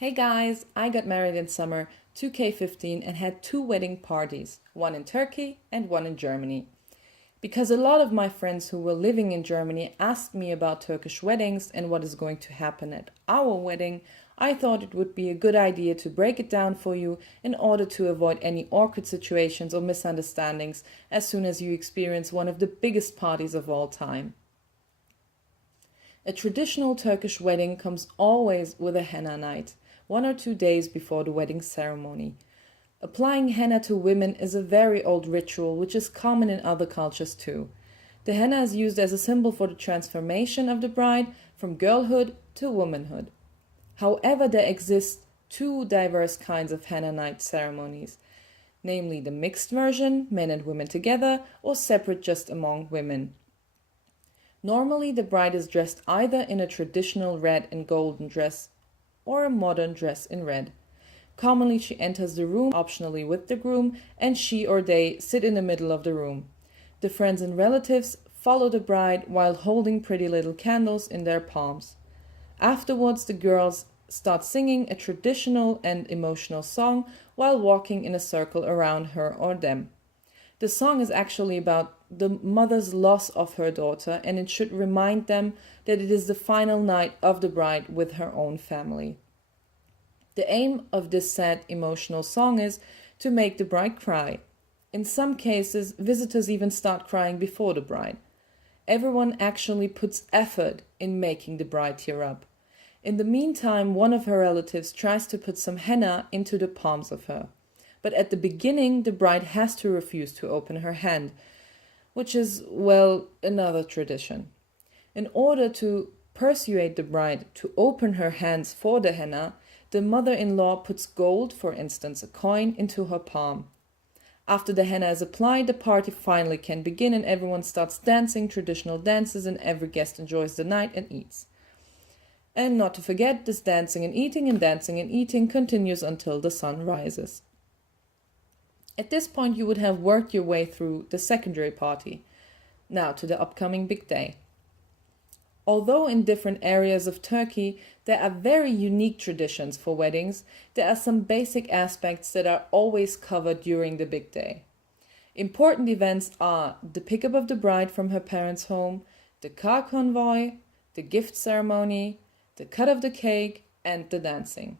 Hey guys, I got married in summer 2K15 and had two wedding parties, one in Turkey and one in Germany. Because a lot of my friends who were living in Germany asked me about Turkish weddings and what is going to happen at our wedding, I thought it would be a good idea to break it down for you in order to avoid any awkward situations or misunderstandings as soon as you experience one of the biggest parties of all time. A traditional Turkish wedding comes always with a henna night, 1 or 2 days before the wedding ceremony. Applying henna to women is a very old ritual which is common in other cultures too. The henna is used as a symbol for the transformation of the bride from girlhood to womanhood. However, there exist two diverse kinds of henna night ceremonies, namely the mixed version, men and women together, or separate just among women. Normally, the bride is dressed either in a traditional red and golden dress or a modern dress in red. Commonly, she enters the room, optionally with the groom, and she or they sit in the middle of the room. The friends and relatives follow the bride while holding pretty little candles in their palms. Afterwards, the girls start singing a traditional and emotional song while walking in a circle around her or them. The song is actually about the mother's loss of her daughter, and it should remind them that it is the final night of the bride with her own family. The aim of this sad emotional song is to make the bride cry. In some cases, visitors even start crying before the bride. Everyone actually puts effort in making the bride tear up. In the meantime, one of her relatives tries to put some henna into the palms of her. But at the beginning, the bride has to refuse to open her hand, which is, well, another tradition. In order to persuade the bride to open her hands for the henna, the mother-in-law puts gold, for instance a coin, into her palm. After the henna is applied, the party finally can begin and everyone starts dancing traditional dances and every guest enjoys the night and eats. And not to forget, this dancing and eating continues until the sun rises. At this point, you would have worked your way through the secondary party. Now to the upcoming big day. Although in different areas of Turkey there are very unique traditions for weddings, there are some basic aspects that are always covered during the big day. Important events are the pickup of the bride from her parents' home, the car convoy, the gift ceremony, the cut of the cake, and the dancing.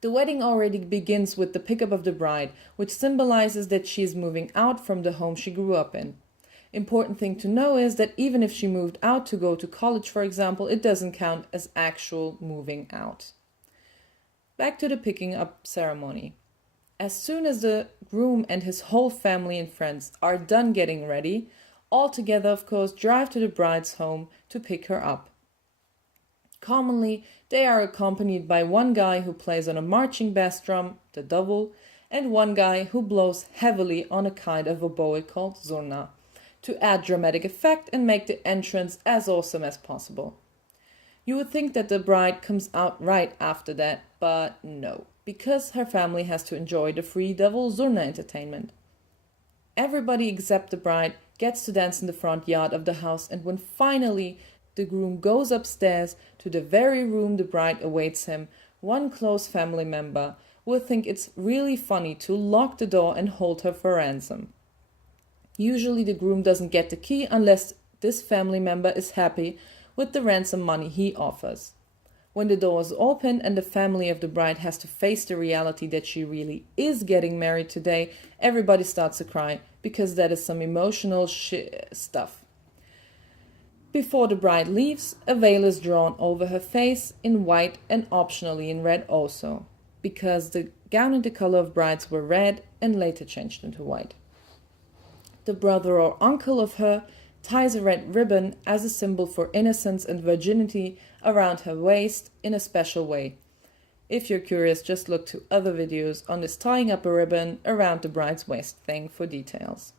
The wedding already begins with the pickup of the bride, which symbolizes that she is moving out from the home she grew up in. Important thing to know is that even if she moved out to go to college, for example, it doesn't count as actual moving out. Back to the picking up ceremony. As soon as the groom and his whole family and friends are done getting ready, all together, of course, drive to the bride's home to pick her up. Commonly, they are accompanied by one guy who plays on a marching bass drum, the davul, and one guy who blows heavily on a kind of oboe called zurna, to add dramatic effect and make the entrance as awesome as possible. You would think that the bride comes out right after that, but no, because her family has to enjoy the free davul zurna entertainment. Everybody except the bride gets to dance in the front yard of the house, and when finally the groom goes upstairs to the very room the bride awaits him, one close family member will think it's really funny to lock the door and hold her for ransom. Usually the groom doesn't get the key unless this family member is happy with the ransom money he offers. When the door is opened and the family of the bride has to face the reality that she really is getting married today, everybody starts to cry because that is some emotional stuff. Before the bride leaves, a veil is drawn over her face in white and optionally in red also, because the gown and the color of brides were red and later changed into white. The brother or uncle of her ties a red ribbon as a symbol for innocence and virginity around her waist in a special way. If you're curious, just look to other videos on this tying up a ribbon around the bride's waist thing for details.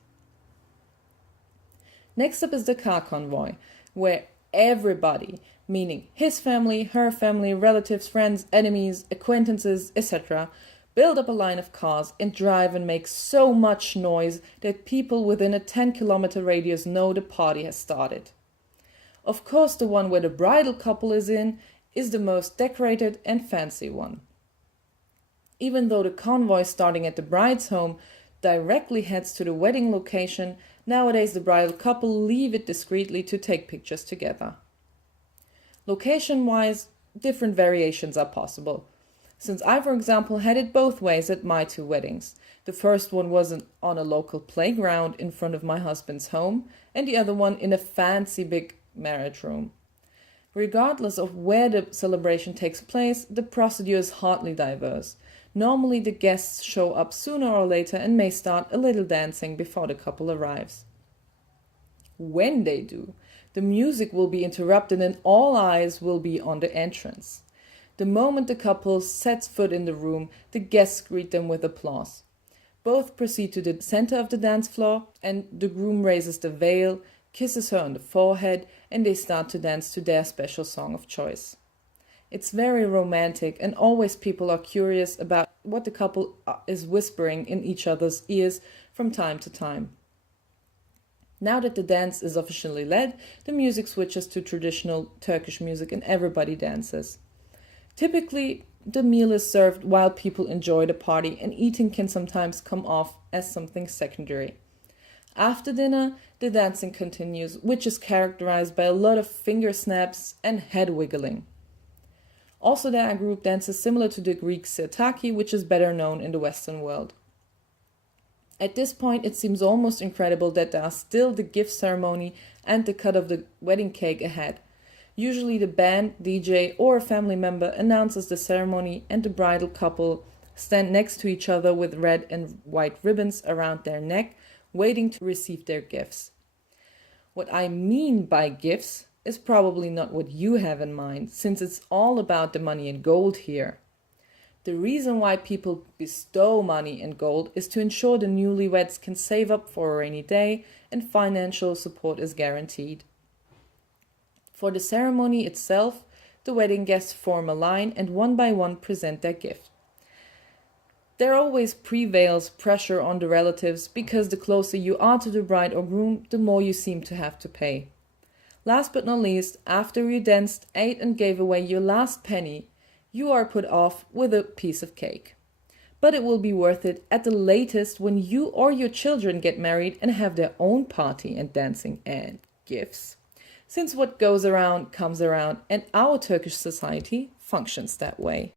Next up is the car convoy, where everybody, meaning his family, her family, relatives, friends, enemies, acquaintances, etc., build up a line of cars and drive and make so much noise that people within a 10-kilometer radius know the party has started. Of course, the one where the bridal couple is in is the most decorated and fancy one. Even though the convoy starting at the bride's home directly heads to the wedding location, nowadays the bridal couple leave it discreetly to take pictures together. Location-wise, different variations are possible. Since I, for example, had it both ways at my two weddings. The first one was on a local playground in front of my husband's home, and the other one in a fancy big marriage room. Regardless of where the celebration takes place, the procedure is hardly diverse. Normally the guests show up sooner or later and may start a little dancing before the couple arrives. When they do, the music will be interrupted and all eyes will be on the entrance. The moment the couple sets foot in the room, the guests greet them with applause. Both proceed to the center of the dance floor, and the groom raises the veil, kisses her on the forehead, and they start to dance to their special song of choice. It's very romantic, and always people are curious about what the couple is whispering in each other's ears from time to time. Now that the dance is officially led, the music switches to traditional Turkish music and everybody dances. Typically, the meal is served while people enjoy the party, and eating can sometimes come off as something secondary. After dinner, the dancing continues, which is characterized by a lot of finger snaps and head wiggling. Also, there are group dances similar to the Greek sirtaki, which is better known in the Western world. At this point, it seems almost incredible that there are still the gift ceremony and the cut of the wedding cake ahead. Usually the band, DJ, or a family member announces the ceremony, and the bridal couple stand next to each other with red and white ribbons around their neck, waiting to receive their gifts. What I mean by gifts is probably not what you have in mind, since it's all about the money and gold here. The reason why people bestow money and gold is to ensure the newlyweds can save up for a rainy day and financial support is guaranteed. For the ceremony itself, the wedding guests form a line and one by one present their gift. There always prevails pressure on the relatives because the closer you are to the bride or groom, the more you seem to have to pay. Last but not least, after you danced, ate and gave away your last penny, you are put off with a piece of cake. But it will be worth it at the latest when you or your children get married and have their own party and dancing and gifts. Since what goes around comes around, and our Turkish society functions that way.